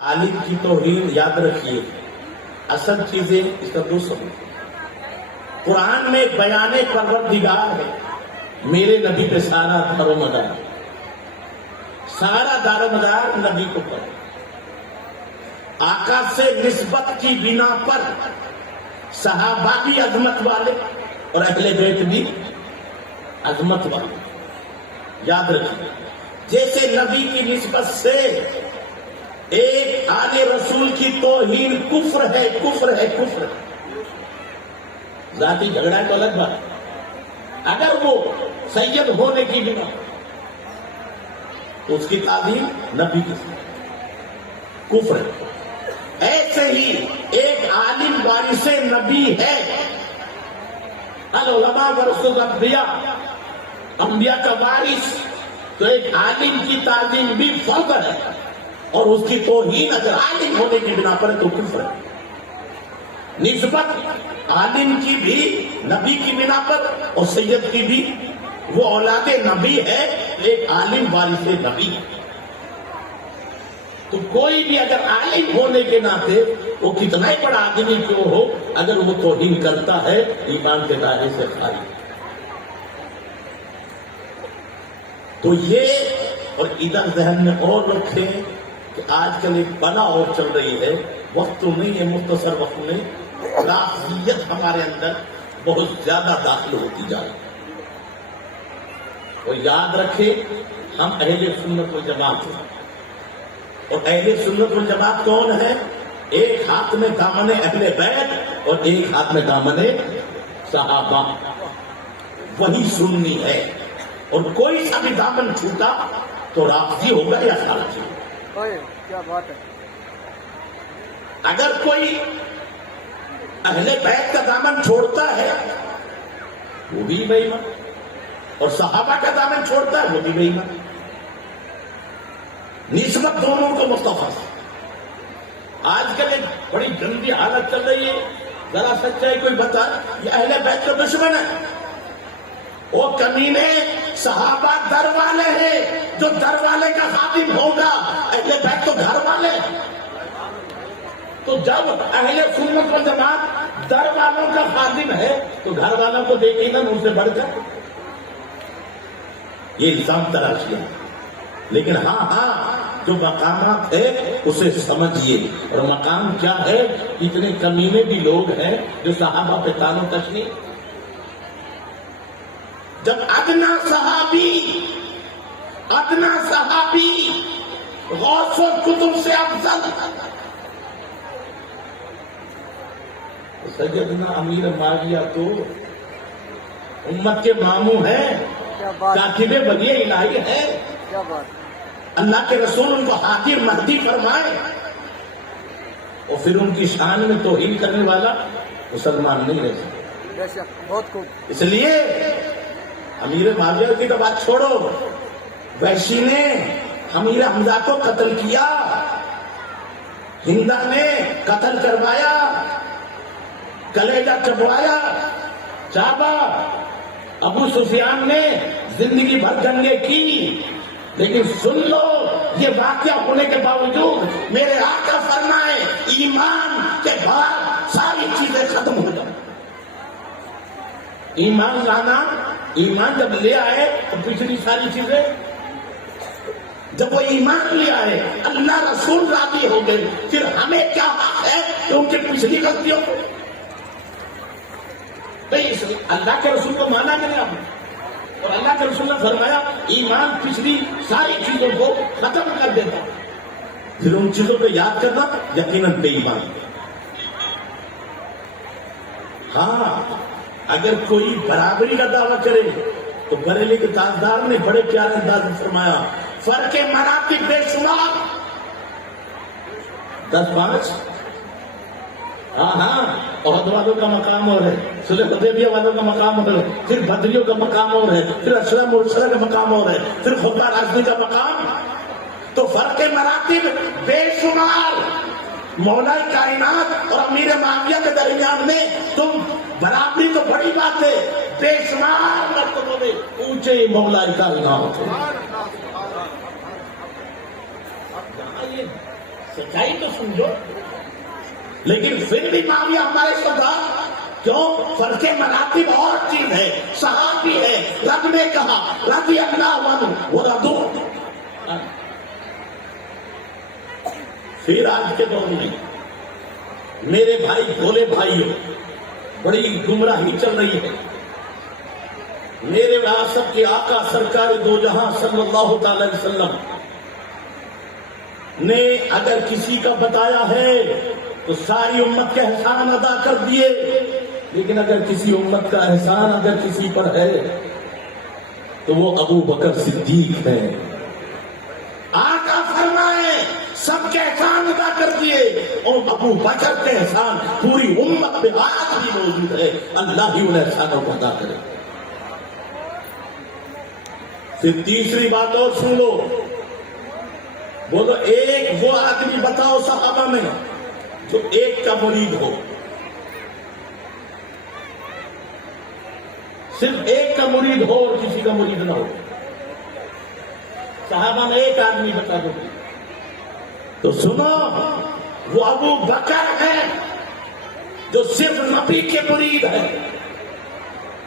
عالم کی توہین یاد رکھیے، اصل چیزیں اس کا دو سبب۔ قرآن میں ایک بیان پروردگار ہے، میرے نبی پہ سارا دار و مدار، سارا دار و مدار نبی کو پر، آقا سے نسبت کی بنا پر صحابہ بھی عظمت والے اور اہل بیت بھی عظمت والے، یاد رکھیے۔ جیسے نبی کی نسبت سے ایک آل رسول کی توہین کفر ہے، کفر ہے، کفر ہے، ذاتی جھگڑا ہے تو الگ بات ہے۔ اگر وہ سید ہونے کی بنا تو اس کی تعظیم نبی کی کفر ہے۔ ایسے ہی ایک عالم وارث نبی ہے، العلماء ورثۃ الانبیاء، انبیاء کا وارث، تو ایک عالم کی تعظیم بھی فرض ہے، اور اس کی توہین اگر عالم ہونے کی بنا پر ہے تو کفر ہے۔ نسبت عالم کی بھی نبی کی بنا پر اور سید کی بھی، وہ اولاد نبی ہے، ایک عالم وارث نبی ہے۔ تو کوئی بھی اگر عالم ہونے کے ناطے وہ کتنا ہی بڑا آدمی کیوں ہو، اگر وہ توہین کرتا ہے ایمان کے دائرے سے خارج۔ تو یہ، اور ادھر ذہن میں اور رکھیں کہ آج کل ایک بلا اور چل رہی ہے، وقت تو نہیں ہے، مختصر وقت میں رافضیت ہمارے اندر بہت زیادہ داخل ہوتی جا رہی ہے۔ اور یاد رکھیں، ہم اہل سنت والجماعت ہیں، اور اہل سنت والجماعت کون ہے؟ ایک ہاتھ میں دامن اہل بیت اور ایک ہاتھ میں دامن صحابہ، وہی سنی ہے۔ اور کوئی سا بھی دامن چھوٹا تو رافضی ہوگا یا خارجی ہوگا۔ کیا بات ہے۔ اگر کوئی اہل بیت کا دامن چھوڑتا ہے وہ بھی بے ایمان، اور صحابہ کا دامن چھوڑتا ہے وہ بھی بے ایمان۔ نسبت دونوں کو مصطفیٰ سے۔ آج کل ایک بڑی گندی حالت چل رہی ہے، ذرا سچائی کوئی بتا، یہ اہل بیت کا دشمن ہے، وہ کمینے صحابہ در والے ہیں، جو در والے کا خادم ہوگا، اہل بیت تو گھر والے۔ تو جب اہل سنت والجماعت در والوں کا خادم ہے تو گھر والوں کو دیکھیں نا ان سے بڑھ کر، یہ الزام تراشیاں۔ لیکن ہاں جو مقامات ہے اسے سمجھیے، اور مقام کیا ہے؟ اتنے کمینے بھی لوگ ہیں جو صحابہ پہ تان و تشنیع۔ جب ادنا صحابی غوث القطب سے افضل، سیدنا امیر معاویہ تو امت کے ماموں ہیں، کاتب وحی الہی ہے، اللہ کے رسول ان کو حاضر مہدی فرمائے، اور پھر ان کی شان میں توہین کرنے والا مسلمان نہیں رہ سکتا۔ بہت خوب۔ اس لیے امیر معاویہ کی تو بات چھوڑو، وحشی نے امیر حمزہ کو قتل کیا، ہندا نے قتل کروایا، کلیجہ چبوایا، چابا، ابو سفیان نے زندگی بھر جنگیں کی، لیکن سن لو، یہ واقعہ ہونے کے باوجود میرے آقا فرمائے ایمان کے بعد ساری چیزیں ختم ہو جائیں۔ ایمان لانا، ایمان جب لے آئے تو پچھلی ساری چیزیں، جب وہ ایمان لے آئے اللہ رسول راضی ہو گئے، پھر ہمیں کیا حق ہے کہ ان کی پچھلی غلطیوں کو؟ اللہ کے رسول کو مانا کہ نہیں آپ نے؟ اور اللہ کے رسول نے فرمایا ایمان پچھلی ساری چیزوں کو ختم کر دیتا، پھر ان چیزوں کو یاد کرنا یقیناً بے ایمان۔ ہاں، اگر کوئی برابری کا دعویٰ کرے تو بریلی کے تاجدار نے بڑے پیارے انداز میں فرمایا، فرق مراتب بے شمار، 10-5، ہاں، عہد والوں کا مقام اور ہے، صلح حدیبیہ والوں کا مقام اور ہے، پھر بدریوں کا مقام اور ہے، پھر اشرا مرسلہ کا مقام اور ہے، پھر خطبہ راشدی کا مقام۔ تو فرق مراتب بے شمار، مولا کائنات اور امیر معاویہ کے درمیان میں تم برابری تو بڑی بات ہے، بے شمار مرتبوں میں اونچے مولا کائنات۔ سچائی تو سمجھو. لیکن پھر بھی معاویہ ہمارے سردار کیوں؟ فرق مراتب اور چیز ہے. صحابی ہے، رب نے کہا رضی اللہ عنہ ورضوا. پھر آج کے دور میں میرے بھائی بھولے بھائیوں بڑی گمراہی چل رہی ہے. میرے وراثت کے آقا سرکار دو جہاں صلی اللہ تعالی وسلم نے اگر کسی کا بتایا ہے تو ساری امت کے احسان ادا کر دیے. لیکن اگر کسی امت کا احسان اگر کسی پر ہے تو وہ ابو بکر صدیق ہے. آقا فرمائے سب کے احسان ادا کر دیے اور ابو بکر کے احسان پوری امت پہ آج بھی موجود ہے. اللہ ہی انہیں احسانوں کو ادا کرے. پھر تیسری بات اور سن لو. بولو ایک وہ آدمی بتاؤ صحابہ میں جو ایک کا مرید ہو. صرف ایک کا مرید ہو اور کسی کا مرید نہ ہو. صحابہ میں ایک آدمی بتا دو تو سنو وہ ابو بکر ہے جو صرف نبی کے مرید ہے.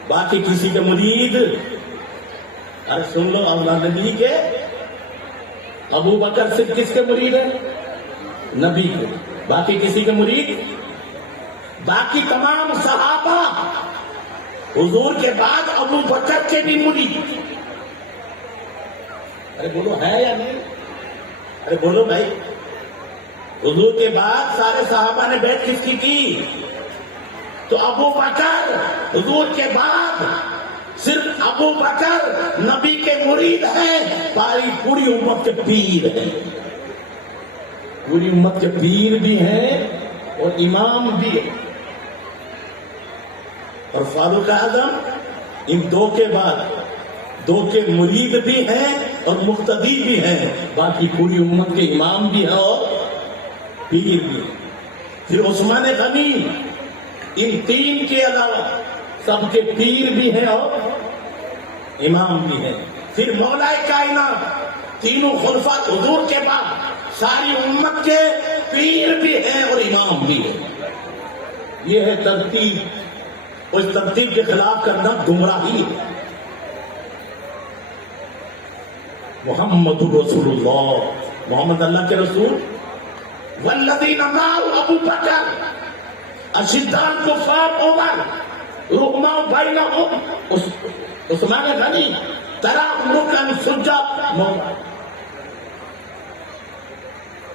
باقی کسی کے مرید ارے سن لو اللہ نبی کے. ابو بکر صرف کس کے مرید ہے؟ نبی کے. باقی کسی کے مرید. باقی تمام صحابہ حضور کے بعد ابو بکر کے بھی مرید. ارے بولو ہے یا نہیں؟ ارے بولو بھائی. حضور کے بعد سارے صحابہ نے بیعت کس کی تو ابو بکر. حضور کے بعد صرف ابو بکر نبی کے مرید ہیں. پوری امت کے پیر ہیں. پوری امت کے پیر بھی ہیں اور امام بھی ہیں. اور فاروق اعظم ان دو کے بعد دو کے مرید بھی ہیں اور مقتدی بھی ہیں. باقی پوری امت کے امام بھی ہیں اور پیر بھی ہیں. پھر عثمان غنی ان تین کے علاوہ سب کے پیر بھی ہیں اور امام بھی ہیں. پھر مولا کائنات تینوں خلفاء حضور کے بعد ساری امت کے پیر بھی ہیں اور امام بھی ہیں. یہ ہے ترتیب. اس ترتیب کے خلاف کرنا گمراہی ہے. محمد رسول اللہ محمد اللہ کے رسول. والذین معه ابو بکر اشداء الکفار عمر رحماء بینہم عثمان غنی تراهم رکعا سجدا.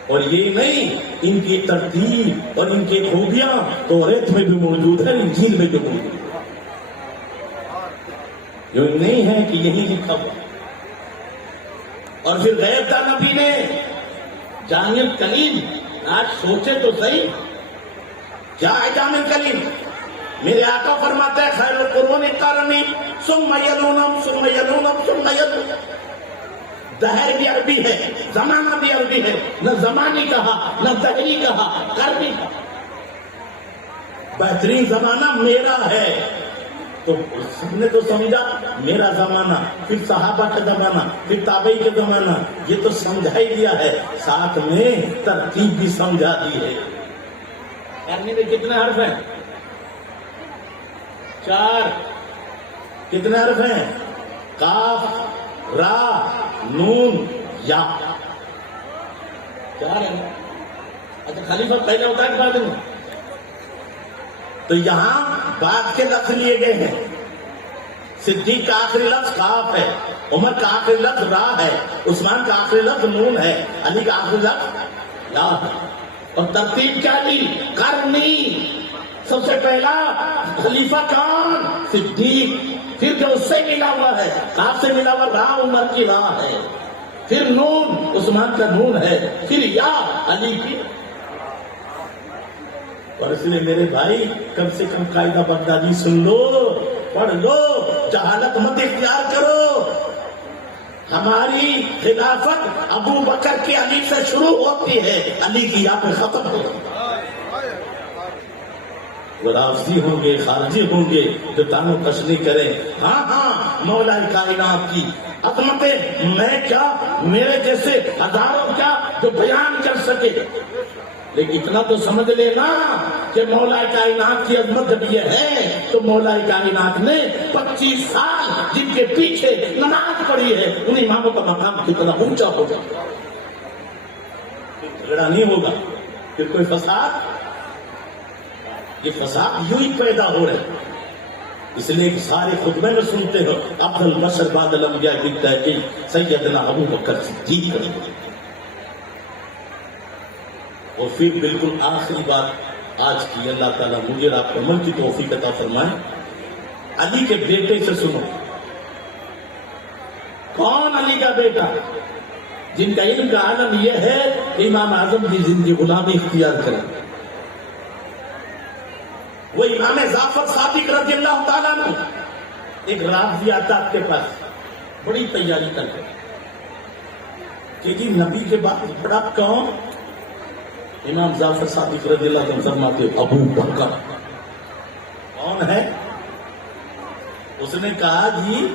اور یہ نہیں ان کی ترتیب اور ان کی خوبیاں توریت میں بھی موجود ہے انجیل میں بھی موجود ہے. جو نہیں ہے کہ یہی لکھا ہوا. اور پھر غیب کا نبی نے جامع کلیم. آج سوچے تو صحیح کیا ہے جامع کلیم. میرے آقا فرماتے ہیں خیر القرون قرنی ثم یلونہم ثم یلونہم ثم یلونہم. دہر بھی عربی ہے زمانہ بھی عربی ہے. نہ زمانی کہا نہ دہری کہا قربی کہا. بہترین زمانہ میرا ہے تو سب نے تو سمجھا میرا زمانہ. پھر صحابہ کا زمانہ پھر تابعی کا زمانہ. یہ تو سمجھا ہی دیا ہے ساتھ میں ترتیب بھی سمجھا دی ہے. کرنے میں کتنے حرف ہیں؟ 4. کتنے حرف ہیں؟ کاف را نون یا. 4 ہے. اچھا خلیفہ پہلے ہوتا ہے کہ بعد میں؟ تو یہاں بعد کے لفظ لیے گئے ہیں. صدیق کا آخری لفظ کاف ہے. عمر کا آخری لفظ را ہے. عثمان کا آخری لفظ نون ہے. علی کا آخری لفظ یا ہے. اور ترتیب کیا لی؟ کرنی. سب سے پہلا خلیفہ کون؟ صدیق. پھر جو اس سے ملا ہوا ہے کاف سے ملا ہوا را عمر کی را ہے. پھر نون عثمان کا نون ہے. پھر یا علی کی. اور اس لیے میرے بھائی کم سے کم قاعدہ بغدادی سن لو پڑھ لو. جہالت مت اختیار کرو. ہماری خلافت ابو بکر کے علی سے شروع ہوتی ہے علی کی یہاں پہ ختم ہوتی ہے. وہ رافضی ہوں گے خارجی ہوں گے جو تانو کشنی کریں. ہاں مولا کائنات کی عظمتیں میں کیا میرے جیسے ہزاروں کیا جو بیان کر سکے. لیکن اتنا تو سمجھ لینا کہ مولا کائنات کی عظمت جب یہ ہے تو مولا کائنات نے 25 سال جن کے پیچھے نماز پڑھی ہے ان اماموں کا مقام کتنا اونچا ہوگا. جھگڑا نہیں ہوگا پھر کوئی فساد. یہ فساد یوں ہی پیدا ہو رہے. اس لیے سارے خطبے میں سنتے ہو افضل البشر بعد الانبیاء بالتحقیق سیدنا ابو بکر صدیق کریں. اور پھر بالکل آخری بات آج کی اللہ تعالیٰ مجھے آپ کو عمل کی توفیق عطا فرمائے. علی کے بیٹے سے سنو. کون علی کا بیٹا؟ جن کا علم کا عالم یہ ہے امام اعظم کی زندگی غلامی اختیار کریں. وہ امام جعفر صادق رضی اللہ تعالیٰ عنہ. ایک رافضی آتا آپ کے پاس بڑی تیاری کر کے کہ جی نبی کے بعد بڑا کون؟ امام جعفر صادق رضی اللہ عنہ فرماتے ابو بکر. کون ہے؟ اس نے کہا جی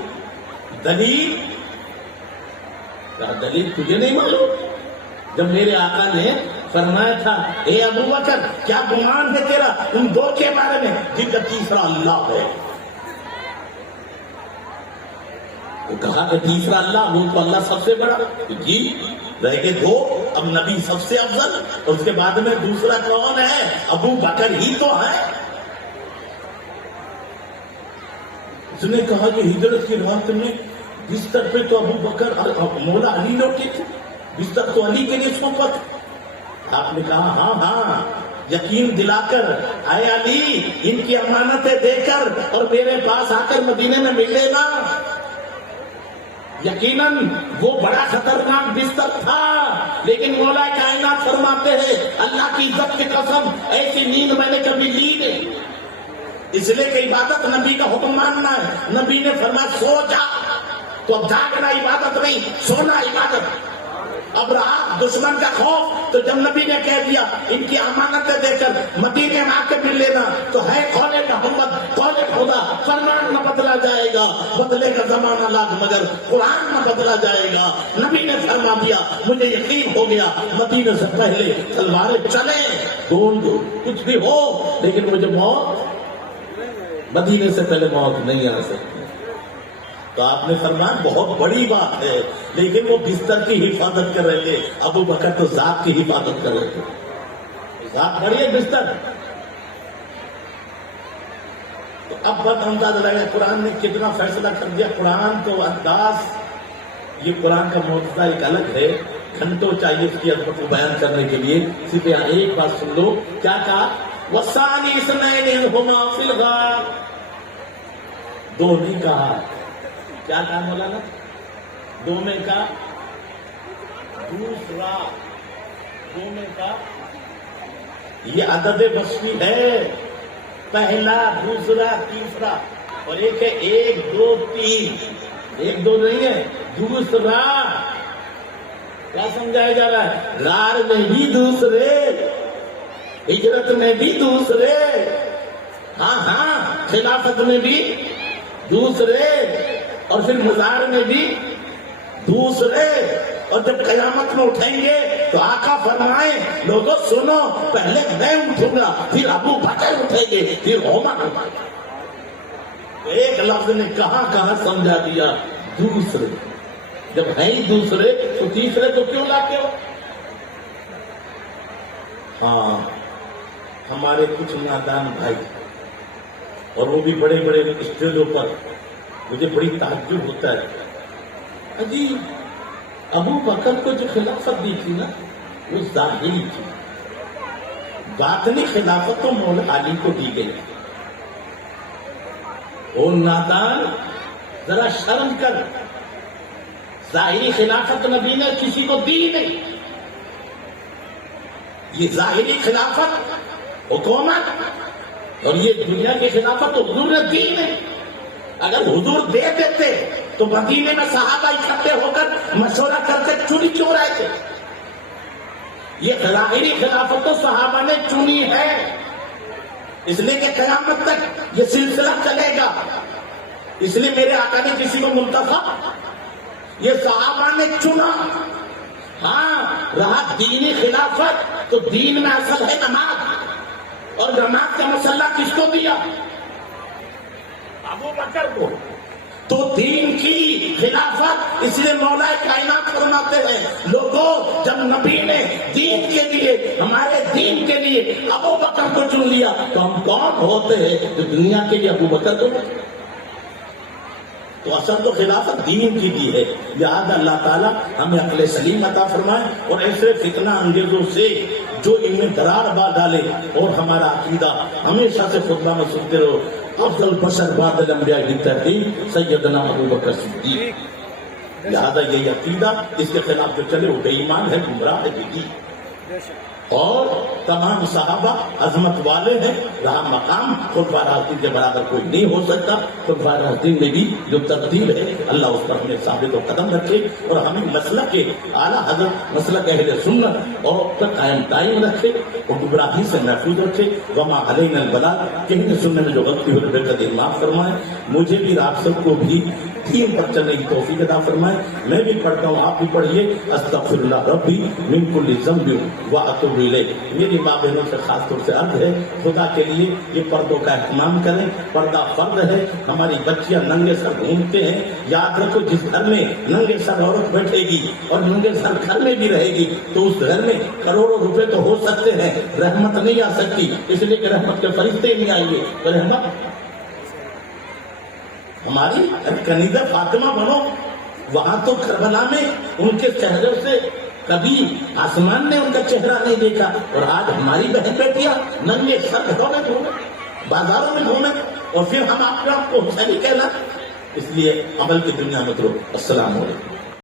دلیل. کہا دلیل تجھے نہیں معلوم؟ جب میرے آقا نے فرمایا تھا اے ابو بکر کیا گمان ہے تیرا ان دو کے بارے میں جن کا تیسرا اللہ ہے. وہ کہا کہ تیسرا اللہ وہ تو اللہ سب سے بڑا. جی رہ گئے دو. اب نبی سب سے افضل اور اس کے بعد میں دوسرا کون ہے؟ ابو بکر ہی تو ہے. اس نے کہا کہ ہجرت کی رات میں بستر پہ تو ابو بکر مولا علی لوٹے تھے. بستر تو علی کے لیے سونپا تھا. آپ نے کہا ہاں ہاں یقین دلا کر اے علی ان کی امانتیں دے کر اور میرے پاس آ کر مدینے میں مل لینا. یقیناً وہ بڑا خطرناک بستر تھا لیکن مولا کائنات فرماتے ہیں اللہ کی عزت کی قسم ایسی نیند میں نے کبھی لی نہیں. اس لیے کہ عبادت نبی کا حکم ماننا ہے. نبی نے فرمایا سو جا. تو اب جاگنا عبادت نہیں سونا عبادت. اب رہا دشمن کا خوف تو جب نبی نے کہہ دیا ان کی امانتیں دے کر مدینے میں آ کے مل لینا تو ہے قول محمد قول خدا. فرمان نہ بدلا جائے گا بدلے کا زمانہ لاکھ مگر قرآن نہ بدلا جائے گا. نبی نے فرما دیا مجھے یقین ہو گیا مدینے سے پہلے تلواریں چلیں ڈھونڈ دو کچھ بھی ہو لیکن مجھے موت مدینے سے پہلے موت نہیں آ سکتی. تو آپ نے فرمایا بہت بڑی بات ہے لیکن وہ بستر کی حفاظت کر رہے تھے. ابو بکر تو ذات کی حفاظت کر رہے تھے. ذات بڑی ہے بستر. تو اب بات اندازہ لگا قرآن نے کتنا فیصلہ کر دیا. قرآن تو انداز یہ قرآن کا معجزہ ایک الگ ہے. گھنٹوں چاہیے اس کی عظمت کو بیان کرنے کے لیے. صرف یہاں ایک بات سن لو. کیا کہا؟ وَالثَّانِي اثْنَيْنِ هُمَا فِي الْغَارِ. دو نہیں کہا. کیا کہا مولانا؟ دو میں کا دوسرا. دو میں کا یہ عدد وصفی ہے. پہلا دوسرا تیسرا. اور ایک ہے ایک دو تین. ایک دو نہیں ہے دوسرا. کیا سمجھایا جا رہا ہے؟ غار میں بھی دوسرے ہجرت میں بھی دوسرے ہاں ہاں خلافت میں بھی دوسرے اور پھر مزار میں بھی دوسرے. اور جب قیامت میں اٹھیں گے تو آقا فرمائیں لوگوں سنو پہلے میں اٹھوں گا پھر ابو بکر اٹھیں گے پھر عمر. ایک لفظ نے کہاں کہاں سمجھا دیا دوسرے. جب ہیں ہی دوسرے تو تیسرے تو کیوں لاتے ہو؟ ہاں ہمارے کچھ نادان بھائی اور وہ بھی بڑے بڑے اسٹیجوں پر مجھے بڑی تعجب ہوتا ہے. جی ابو بکر کو جو خلافت دی تھی نا وہ ظاہری تھی. باطنی خلافت تو مولا علی کو دی گئی. اور نادان ذرا شرم کر. ظاہری خلافت نبی نے کسی کو دی نہیں. یہ ظاہری خلافت حکومت اور یہ دنیا کی خلافت تو حضور نے دی نہیں. اگر حضور دے دیتے تو مدینے میں صحابہ اکٹھے ہو کر مشورہ کرتے چنی کیوں رہے تھے؟ یہ ظاہری خلافت تو صحابہ نے چنی ہے. اس لیے کہ قیامت تک یہ سلسلہ چلے گا. اس لیے میرے آقا نے کسی کو منتخب یہ صحابہ نے چنا. ہاں رہا دینی خلافت تو دین میں اصل ہے نماز، اور نماز کا مسئلہ کس کو دیا؟ ابو بکر کو۔ تو دین کی خلافت اس لیے مولا کائنات فرماتے ہیں لوگوں جب نبی نے دین کے لیے، ہمارے دین کے لیے ابو بکر کو چن لیا تو ہم کون ہوتے ہیں جو دنیا کے لیے ابو بکر کو؟ تو اصل تو خلافت دین کی بھی ہے۔ لہذا اللہ تعالیٰ ہمیں عقل سلیم عطا فرمائے اور ایسے فتنہ انگیزوں سے جو ان میں درار ڈال ڈالے، اور ہمارا عقیدہ ہمیشہ سے خطبہ میں سنتے رہو، افضل بشر بعد الانبیاء کی تحقیق سیدنا ابو بکر صدیق۔ لہذا یہ عقیدہ اس کے خلاف جو چلے وہ بے ایمان ہے، گمراہ ہے، بے اور تمام صحابہ عظمت والے ہیں، رہا مقام خلفائے راشدین کے برابر کوئی نہیں ہو سکتا۔ خلفائے راشدین میں بھی جو ترتیب ہے اللہ اس پر ہمیں ثابت و قدم رکھے، اور ہمیں مسلک کے اعلیٰ حضرت مسلک اہل سنت اور پر قائم دائم رکھے اور گمراہی سے محفوظ رکھے۔ وما علینا البلاغ، کہنے سننے میں جو غلطی ہوئی بے قدر معاف فرمائے، مجھے بھی آپ سب کو بھی دین پر چلنے کی توفیق عطا فرمائے۔ میں بھی پڑھتا ہوں، آپ بھی پڑھیے، استغفر اللہ ربی من کل ذنب واتوب الیہ۔ میری ماں بہنوں سے خاص طور سے عرض ہے، خدا کے لیے یہ پردوں کا اہتمام کریں، پردہ فرض ہے۔ ہماری بچیاں ننگے سر گھومتے ہیں، یاد رکھو جس گھر میں ننگے سر عورت بیٹھے گی اور ننگے سر گھر میں بھی رہے گی تو اس گھر میں کروڑوں روپے تو ہو سکتے ہیں، رحمت نہیں آ سکتی، اس لیے کہ رحمت کے فرشتے نہیں آئیں گے، تو رحمت ہماری کنیزہ فاطمہ بنو۔ وہاں تو کربلا میں ان کے چہرے سے کبھی آسمان نے ان کا چہرہ نہیں دیکھا، اور آج ہماری بہن بیٹیاں ننگے سر گھروں میں گھومے، بازاروں میں گھومے، اور پھر ہم آپ کو حسینی کہنا۔ اس لیے عمل کی دنیا میں کرو۔ السلام علیکم۔